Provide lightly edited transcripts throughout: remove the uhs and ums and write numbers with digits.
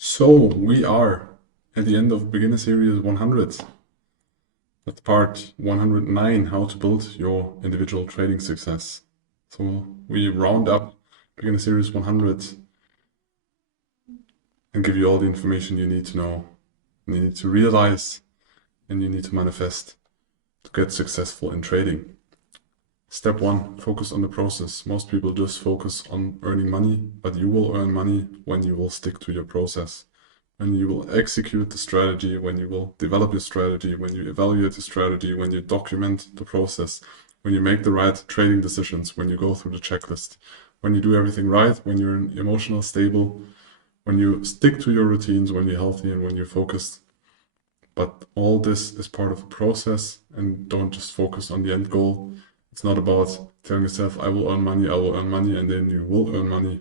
So we are at the end of Beginner Series 100. That's part 109, how to build your individual trading success. So we round up Beginner Series 100 and give you all the information you need to know, and you need to realize, and you need to manifest to get successful in trading. Step one, focus on the process. Most people just focus on earning money, but you will earn money when you will stick to your process. When you will execute the strategy, when you will develop your strategy, when you evaluate the strategy, when you document the process, when you make the right trading decisions, when you go through the checklist, when you do everything right, when you're emotional stable, when you stick to your routines, when you're healthy and when you're focused. But all this is part of the process, and don't just focus on the end goal. It's not about telling yourself, I will earn money, and then you will earn money.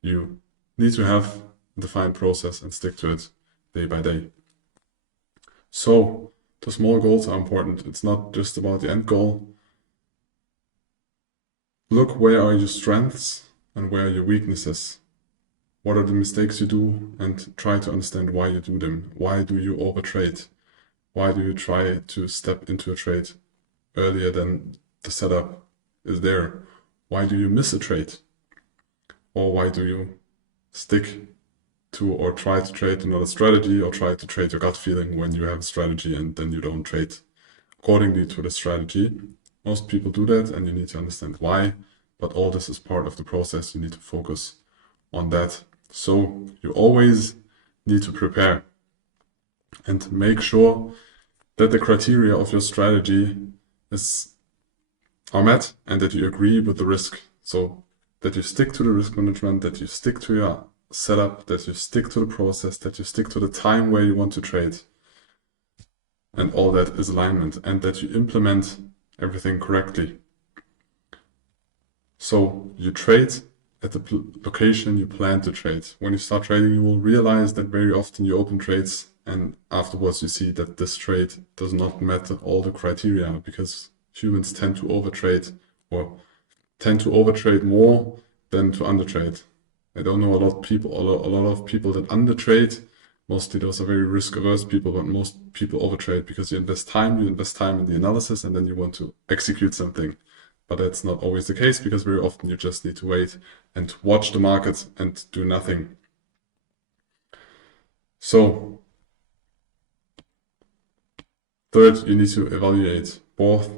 You need to have defined process and stick to it day by day. So the small goals are important. It's not just about the end goal. Look where are your strengths and where are your weaknesses. What are the mistakes you do, and try to understand why you do them. Why do you overtrade? Why do you try to step into a trade earlier than the setup is there? Why do you miss a trade? Or why do you stick to or try to trade another strategy, or try to trade your gut feeling when you have a strategy and then you don't trade accordingly to the strategy? Most people do that, and you need to understand why, but all this is part of the process. You need to focus on that. So you always need to prepare and make sure that the criteria of your strategy are met and that you agree with the risk. So that you stick to the risk management, that you stick to your setup, that you stick to the process, that you stick to the time where you want to trade. And all that is alignment, and that you implement everything correctly. So you trade at the location you plan to trade. When you start trading, you will realize that very often you open trades and afterwards you see that this trade does not meet all the criteria, because humans tend to overtrade, or tend to overtrade more than to undertrade. I don't know a lot of people that undertrade. Mostly those are very risk averse people, but most people overtrade because you invest time in the analysis, and then you want to execute something. But that's not always the case, because very often you just need to wait and watch the market and do nothing. So third, you need to evaluate both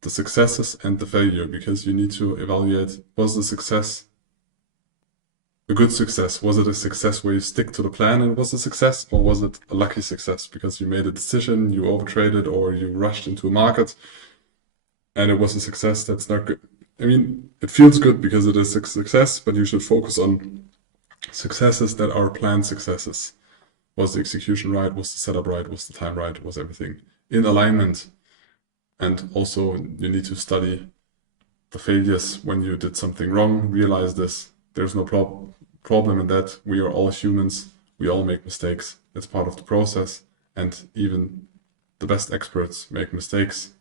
the successes and the failure, because you need to evaluate, was the success a good success? Was it a success where you stick to the plan and it was a success, or was it a lucky success because you made a decision, you overtraded, or you rushed into a market and it was a success that's not good? I mean, it feels good because it is a success, but you should focus on successes that are planned successes. Was the execution right? Was the setup right? Was the time right? Was everything in alignment? And also, you need to study the failures when you did something wrong. Realize this. There's no problem in that. We are all humans. We all make mistakes. It's part of the process. And even the best experts make mistakes.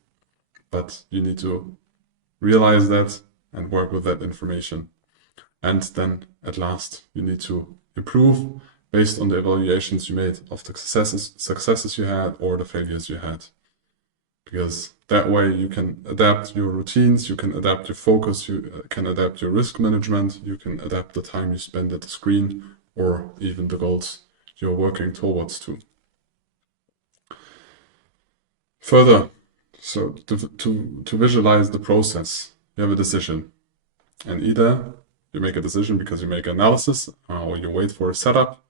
But you need to realize that and work with that information. And then at last, you need to improve based on the evaluations you made of the successes you had or the failures you had. Because that way you can adapt your routines, you can adapt your focus, you can adapt your risk management, you can adapt the time you spend at the screen, or even the goals you're working towards to. Further, so to visualize the process, you have a decision. And either you make a decision because you make analysis, or you wait for a setup,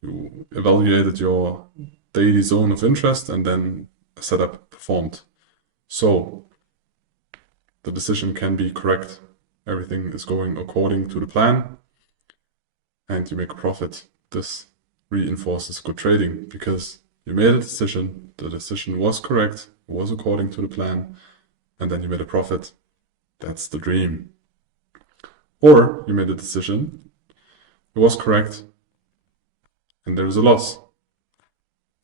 you evaluated your daily zone of interest, and then a setup performed. So the decision can be correct. Everything is going according to the plan, and you make a profit. This reinforces good trading because you made a decision, the decision was correct, it was according to the plan, and then you made a profit. That's the dream. Or you made a decision, it was correct, and there is a loss.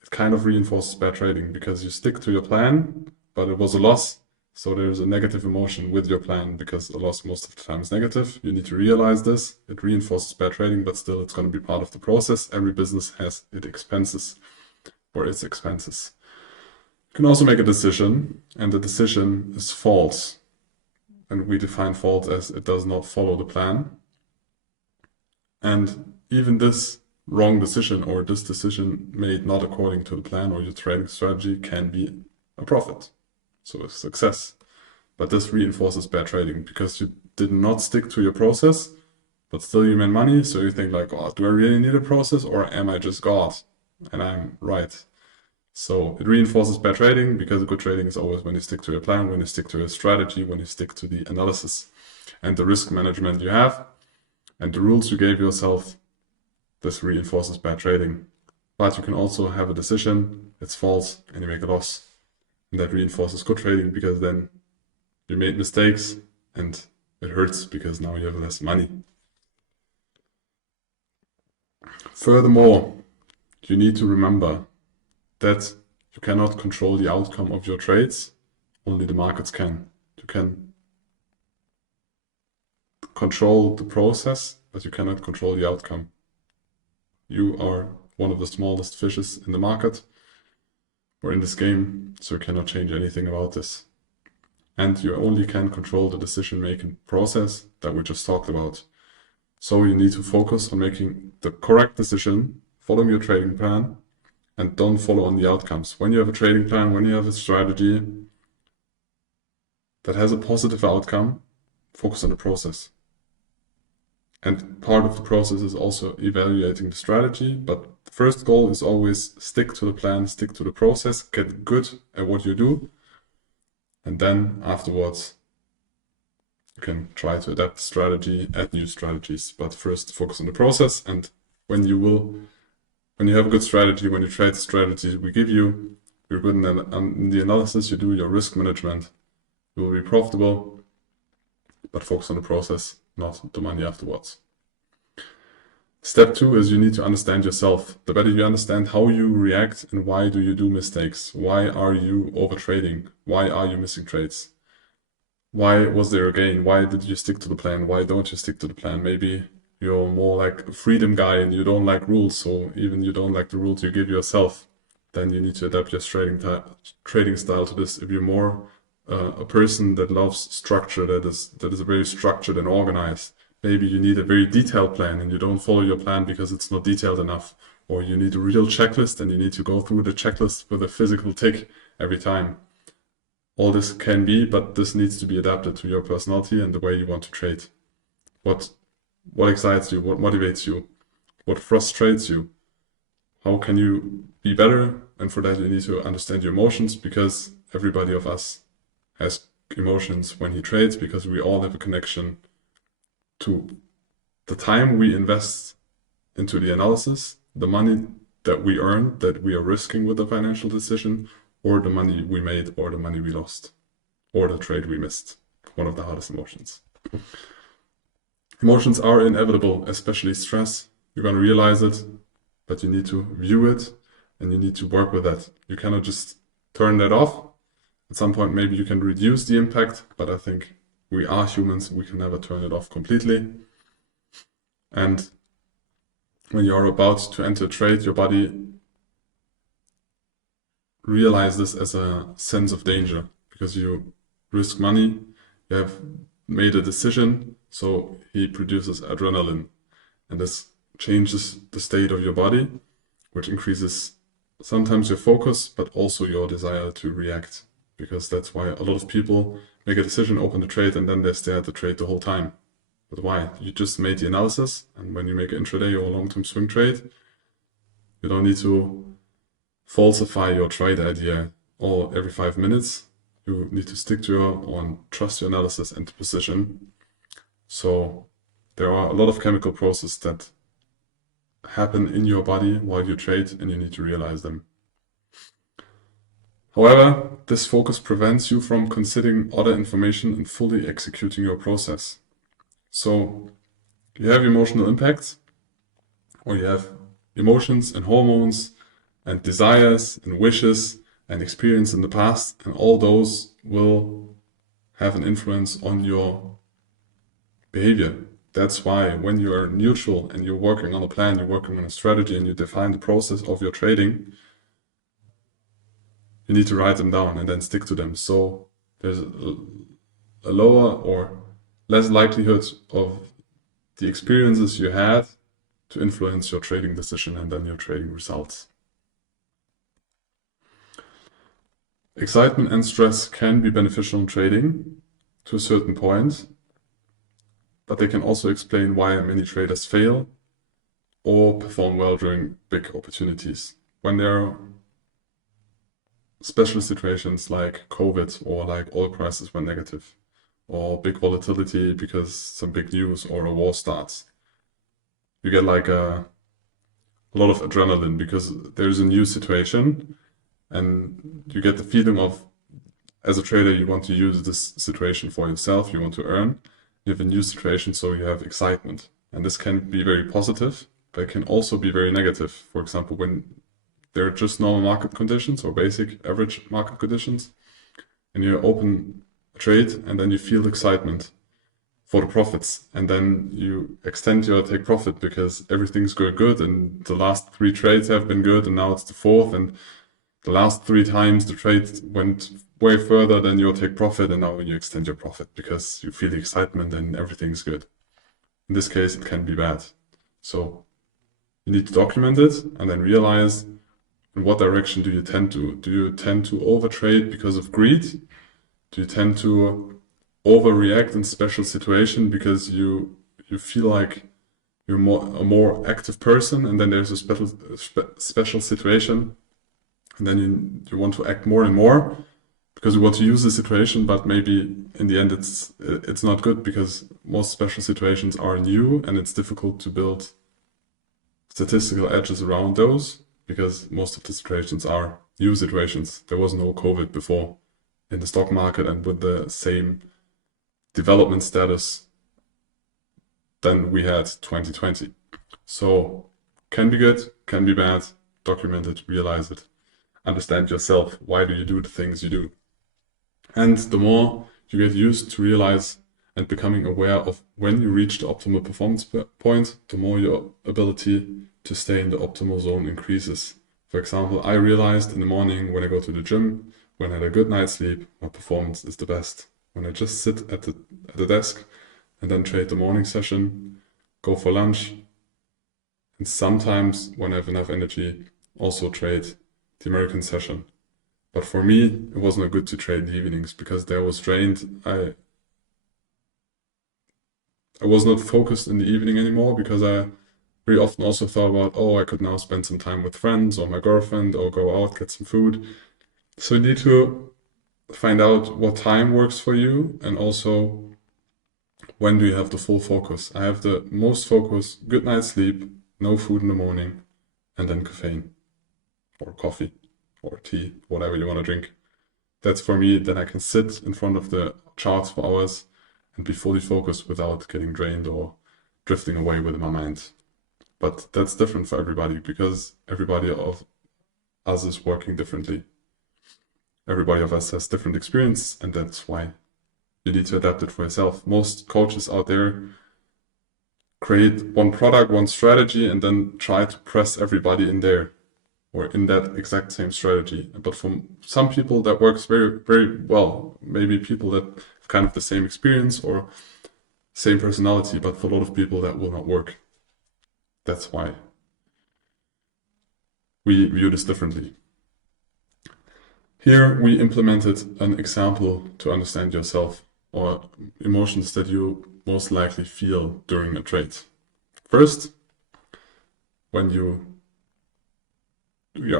It kind of reinforces bad trading because you stick to your plan, but it was a loss, So there's a negative emotion with your plan because a loss most of the time is negative. You need to realize this. It reinforces bad trading, but still it's going to be part of the process. Every business has its expenses or its expenses. You can also make a decision, and the decision is false. And we define false as it does not follow the plan. And even this wrong decision or this decision made not according to the plan or your trading strategy can be a profit. So a success. But this reinforces bad trading because you did not stick to your process, but still you made money. So you think like, oh, do I really need a process or am I just God? And I'm right. So it reinforces bad trading because good trading is always when you stick to your plan, when you stick to your strategy, when you stick to the analysis and the risk management you have and the rules you gave yourself. This reinforces bad trading. But you can also have a decision, it's false, and you make a loss. And that reinforces good trading because then you made mistakes and it hurts because now you have less money. Furthermore, you need to remember that you cannot control the outcome of your trades, only the markets can. You can control the process, but you cannot control the outcome. You are one of the smallest fishes in the market or in this game, so you cannot change anything about this. And you only can control the decision-making process that we just talked about. So you need to focus on making the correct decision, following your trading plan, and don't follow on the outcomes. When you have a trading plan, when you have a strategy that has a positive outcome, focus on the process. And part of the process is also evaluating the strategy, but the first goal is always stick to the plan, stick to the process, get good at what you do, and then afterwards you can try to adapt the strategy, add new strategies, but first focus on the process. And when you have a good strategy, when you trade the strategy we give you, you're good in the analysis, you do your risk management, you will be profitable, but focus on the process, not the money afterwards. Step 2 is you need to understand yourself. The better you understand how you react and why do you do mistakes, why are you over trading, why are you missing trades, why was there a gain, why did you stick to the plan, why don't you stick to the plan. Maybe you're more like a freedom guy and you don't like rules, so even you don't like the rules you give yourself, then you need to adapt your trading style to this. If you're more a person that loves structure, that is very structured and organized, maybe you need a very detailed plan and you don't follow your plan because it's not detailed enough, or you need a real checklist and you need to go through the checklist with a physical tick every time. All this can be, but this needs to be adapted to your personality and the way you want to trade. What excites you? What motivates you? What frustrates you? How can you be better? And for that, you need to understand your emotions, because everybody of us has emotions when he trades, because we all have a connection to the time we invest into the analysis, the money that we earn, that we are risking with a financial decision, or the money we made, or the money we lost, or the trade we missed. One of the hardest emotions. Emotions are inevitable, especially stress. You're going to realize it, but you need to view it and you need to work with that. You cannot just turn that off. At some point, maybe you can reduce the impact, but I think we are humans. We can never turn it off completely. And when you are about to enter a trade, your body realize this as a sense of danger, because you risk money, you have made a decision, so he produces adrenaline, and this changes the state of your body, which increases sometimes your focus, but also your desire to react, because that's why a lot of people make a decision, open the trade, and then they stare at the trade the whole time. But why? You just made the analysis, and when you make an intraday or a long-term swing trade, you don't need to falsify your trade idea every 5 minutes. You need to stick to or trust your analysis and the position. So there are a lot of chemical processes that happen in your body while you trade, and you need to realize them. However, this focus prevents you from considering other information and fully executing your process. So you have emotional impacts, or you have emotions and hormones and desires and wishes and experience in the past, and all those will have an influence on your behavior. That's why when you are neutral and you're working on a plan, you're working on a strategy, and you define the process of your trading, you need to write them down and then stick to them. So there's a lower or less likelihood of the experiences you had to influence your trading decision and then your trading results. Excitement and stress can be beneficial in trading to a certain point, but they can also explain why many traders fail or perform well during big opportunities. When there are special situations like COVID or like oil prices went negative, or big volatility because some big news or a war starts, you get like a lot of adrenaline because there's a new situation and you get the feeling of, as a trader, you want to use this situation for yourself, you want to earn. You have a new situation, so you have excitement. And this can be very positive, but it can also be very negative. For example, when there are just normal market conditions or basic average market conditions, and you open a trade and then you feel excitement for the profits, and then you extend your take profit because everything's going good and the last 3 trades have been good and now it's the 4th, and the last 3 times the trade went way further than your take profit, and now you extend your profit because you feel the excitement and everything's good. In this case, it can be bad. So you need to document it and then realize in what direction do you tend to. Do you tend to overtrade because of greed? Do you tend to overreact in special situation because you feel like you're a more active person, and then there's a special situation, and then you want to act more and more because you want to use the situation, but maybe in the end it's not good because most special situations are new and it's difficult to build statistical edges around those because most of the situations are new situations. There was no COVID before in the stock market and with the same development status than we had 2020. So can be good, can be bad, document it, realize it, understand yourself. Why do you do the things you do? And the more you get used to realize and becoming aware of when you reach the optimal performance point, the more your ability to stay in the optimal zone increases. For example, I realized in the morning when I go to the gym, when I had a good night's sleep, my performance is the best. When I just sit at the desk and then trade the morning session, go for lunch, and sometimes when I have enough energy, also trade the American session. But for me, it wasn't good to trade in the evenings because there I was drained. I was not focused in the evening anymore because I very often also thought about, oh, I could now spend some time with friends or my girlfriend or go out, get some food. So you need to find out what time works for you and also when do you have the full focus. I have the most focus, good night's sleep, no food in the morning, and then caffeine or coffee or tea, whatever you want to drink. That's for me. Then I can sit in front of the charts for hours and be fully focused without getting drained or drifting away with my mind. But that's different for everybody because everybody of us is working differently. Everybody of us has different experience, and that's why you need to adapt it for yourself. Most coaches out there create one product, one strategy, and then try to press everybody in there or in that exact same strategy. But for some people that works very, very well. Maybe people that have kind of the same experience or same personality, but for a lot of people that will not work. That's why we view this differently. Here we implemented an example to understand yourself or emotions that you most likely feel during a trade. First, when your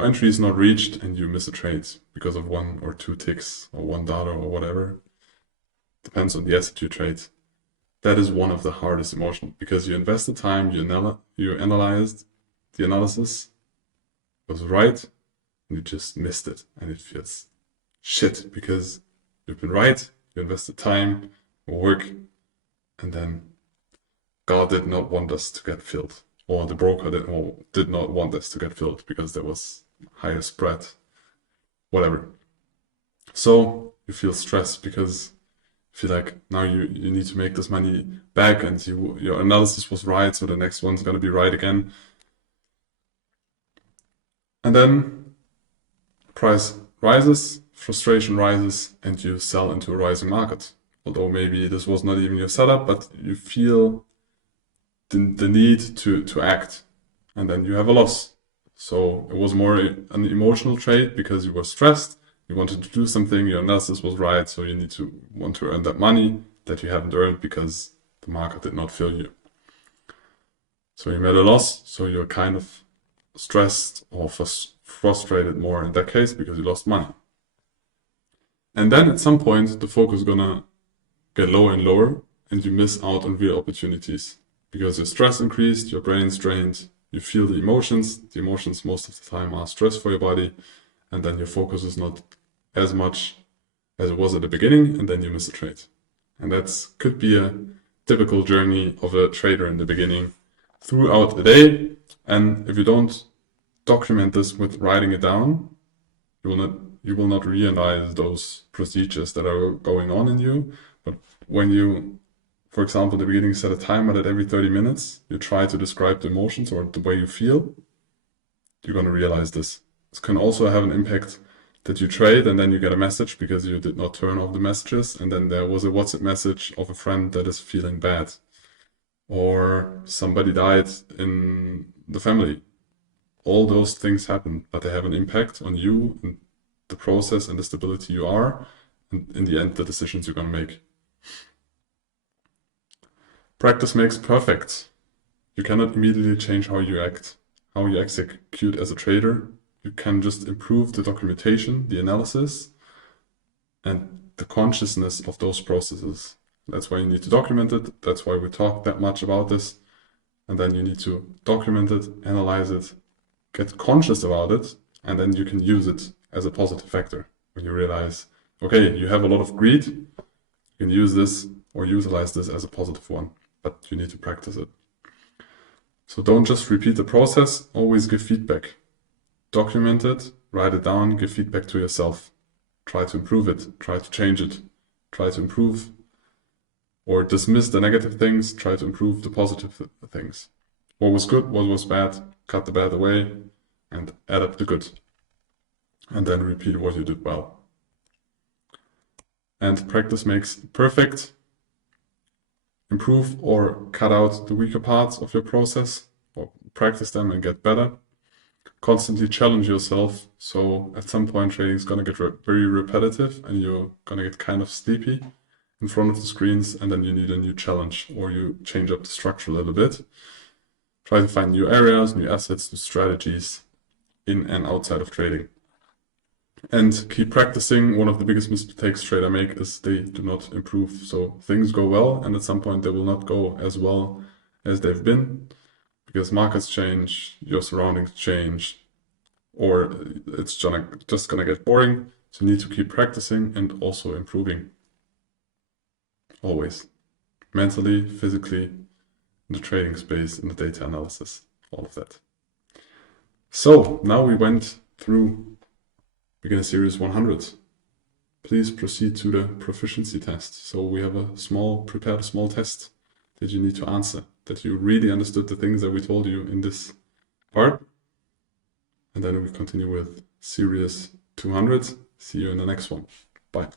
entry is not reached and you miss a trade because of 1 or 2 ticks or $1 or whatever, depends on the asset you trade. That is one of the hardest emotions because you invest the time, you analyzed, the analysis was right, and you just missed it, and it feels shit because you've been right, you invested time, work, and then God did not want us to get filled, or the broker did not want us to get filled because there was higher spread, whatever. So you feel stressed because feel like now you need to make this money back, and your analysis was right, so the next one's gonna be right again. And then price rises, frustration rises, and you sell into a rising market. Although maybe this was not even your setup, but you feel the need to act, and then you have a loss. So it was more an emotional trade because you were stressed, you wanted to do something, your analysis was right, so you want to earn that money that you haven't earned because the market did not fill you. So you made a loss, so you're kind of stressed or frustrated more in that case because you lost money. And then at some point, the focus is gonna get lower and lower, and you miss out on real opportunities because your stress increased, your brain's drained, you feel the emotions. The emotions most of the time are stress for your body, and then your focus is not as much as it was at the beginning, and then you miss a trade. And that could be a typical journey of a trader in the beginning throughout the day. And if you don't document this with writing it down, you will not realize those procedures that are going on in you. But when you, for example, in the beginning set a timer that every 30 minutes you try to describe the emotions or the way you feel, you're going to realize this. This can also have an impact that you trade and then you get a message because you did not turn off the messages, and then there was a WhatsApp message of a friend that is feeling bad, or somebody died in the family. All those things happen, but they have an impact on you and the process and the stability you are, and in the end, the decisions you're going to make. Practice makes perfect. You cannot immediately change how you act, how you execute as a trader. You can just improve the documentation, the analysis, and the consciousness of those processes. That's why you need to document it. That's why we talk that much about this. And then you need to document it, analyze it, get conscious about it, and then you can use it as a positive factor. When you realize, okay, you have a lot of greed, you can use this or utilize this as a positive one, but you need to practice it. So don't just repeat the process, always give feedback. Document it, write it down, give feedback to yourself. Try to improve it, try to change it, try to improve or dismiss the negative things, try to improve the positive things. What was good, what was bad, cut the bad away and add up the good. And then repeat what you did well. And practice makes perfect. Improve or cut out the weaker parts of your process, or practice them and get better. Constantly challenge yourself. So at some point trading is going to get very repetitive and you're going to get kind of sleepy in front of the screens, and then you need a new challenge or you change up the structure a little bit. Try to find new areas, new assets, new strategies in and outside of trading. And keep practicing. One of the biggest mistakes traders make is they do not improve. So things go well, and at some point they will not go as well as they've been because markets change, your surroundings change, or it's just gonna get boring. So you need to keep practicing and also improving. Always. Mentally, physically, in the trading space, in the data analysis, all of that. So now we went through Beginner Series 100. Please proceed to the proficiency test. So we have prepared a small test that you need to answer, that you really understood the things that we told you in this part. And then we continue with Series 200. See you in the next one. Bye.